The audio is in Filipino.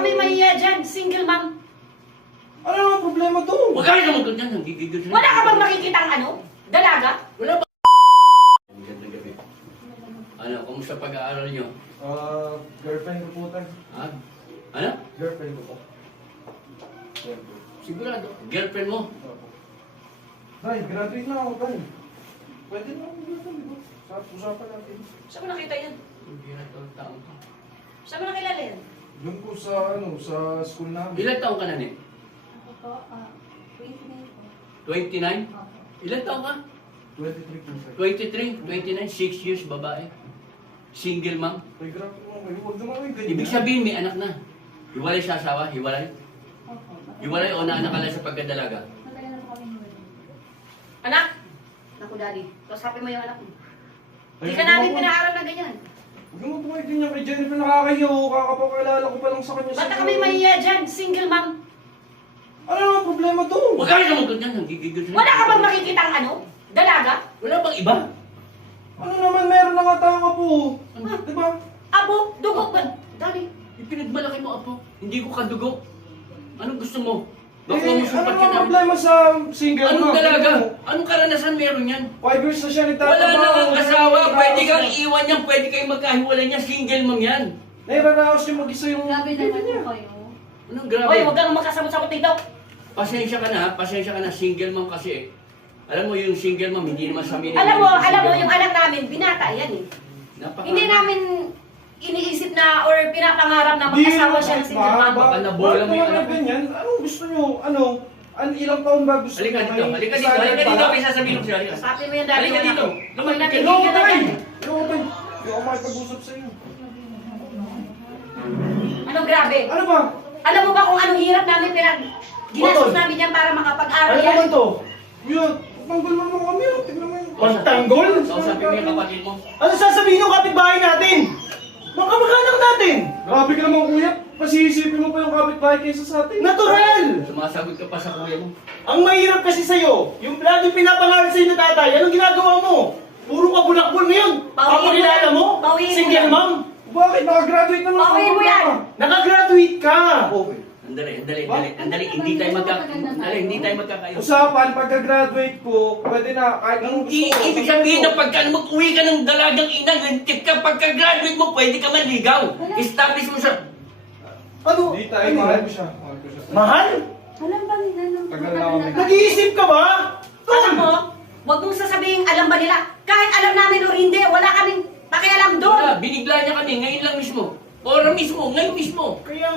kami mahiya dyan, single mom. Ano naman problema doon? Huwag ka naman ganyan, nanggigigil sila. Wala ka bang makikitang ano? Dalaga? Wala ba? Magandang gabi. Ano, kumusta pag-aaral nyo? Girlfriend ko po tayo. Ha? Ano? Girlfriend ko po. Sigurado. Girlfriend mo? Tay, graduate na ako, tay. Pwede na ako girlfriend, di ba? Sa usapan natin. Saan mo nakita yan? Hindi na ito taon ka. Saan mo nakilala yan? Doon po sa, sa school namin. Ilan taon ka na, Nek? Ako po, 29 po. 29? Opo. Ilan taon ka? 23 po, sir. 23, 29, 6 years babae. Single mom. Tay, grabe mo. Huwag naman kayo ganyan. Ibig sabihin may anak na. Hiwalay sa asawa? Hiwalay? Opo. Hiwalay o naanak ka lang sa pagkadalaga? Matagal na po kami hiwalay. Anak? Naku, daddy. Kausapin mo yung anak mo. Ay, Hindi ka huwag namin mo- pinaaral na ganyan. Huwag mo po kayo ganyan kay Jennifer. Nakakahiyo. Kakapakilala ko pa lang sa kanya. Ba't kami mahiya dyan, single mom? Ano naman problema doon? Huwag ka naman ganyan, nanggigigil sila. Wala ka bang makikitang ano? Dalaga? Wala bang iba? Ano naman, meron na nga tanga po. Ah. Di ba? Abo? Dugo ba? Daddy. Ipinagmalaki mo ako. Hindi ko kadugo. Anong gusto mo? Baka mo Ano sumpat ka naman namin. problema sa single Anong mom? dalaga? Anong karanasan meron yan? 5 years na siya nagtatrabaho. Wala na ang asawa. Nahihiraos Pwede kang siya. iwan yan. Pwede kayong magkahiwalay niya. Single mom yan. Nahihiraos siya mag-isa yung... Grabe naman po kayo. Anong grabe? Hoy, huwag kang magkasamot-samot dito. Pasensya ka na. Pasensya ka na. Single mom kasi. Alam mo yung single mom, hindi naman sa amin. Alam mo, yung anak namin, binata yan eh. Hindi namin iniisip na or pinapangarap na magkasawa siya ng single mom. Baka nabola mo yung anak mo. ganyan. Anong gusto nyo? Ilang taon ba gusto Halika dito. nyo? Halika dito. Halika dito. May sasabihin ko siya. Halika. Sabi mo yung daddy Halika mo dito. na. Lumapit ka. Hello, Nagkikita tay! yan. Hello, tay! Hindi ako makipag-usap sa iyo. Anong grabe? Ano ba? Alam mo ba kung anong hirap namin ginastos Otol. namin yan para makapag-aral Ano yan? naman to? Yun, tanggol mo naman kami. Tignan mo yun. Pagtanggol? Kausapin mo yung kapatid mo. Ano sasabihin ng kapitbahay natin? Mga kamag-anak natin! Grabe ka naman, kuya. Pasisipin mo pa yung kapitbahay kaysa sa atin. Natural! Sumasagot ka pa sa kuya mo. Ang mahirap kasi sa'yo, yung lagi pinapangaral sa'yo na tatay, anong ginagawa mo? Puro ka bulakbol ngayon. Papakilala mo? Bawiin mo Single yan. mom? Bakit? Nakagraduate na naman. Bawiin mo yan. Nakagraduate ka! Okay. Andali. Hindi tayo magkakayo. Usapan, pagka-graduate ko, pwede na kahit anong gusto ko. Ibig sabihin na pagka mag-uwi ka ng dalagang ina, nagtip ka, pagka-graduate mo, pwede ka manligaw. Establish mo sa... Ano? Hindi tayo, mahal ko siya. Mahal ko siya. Mahal? Alam ba nila nung Tagal na kami. Nag-iisip ka ba? Alam mo, huwag mong sasabihin alam ba nila. Kahit alam namin o hindi, wala kaming pakialam doon. Wala, binigla niya kami ngayon lang mismo. Ora mismo, ngayon mismo. Kaya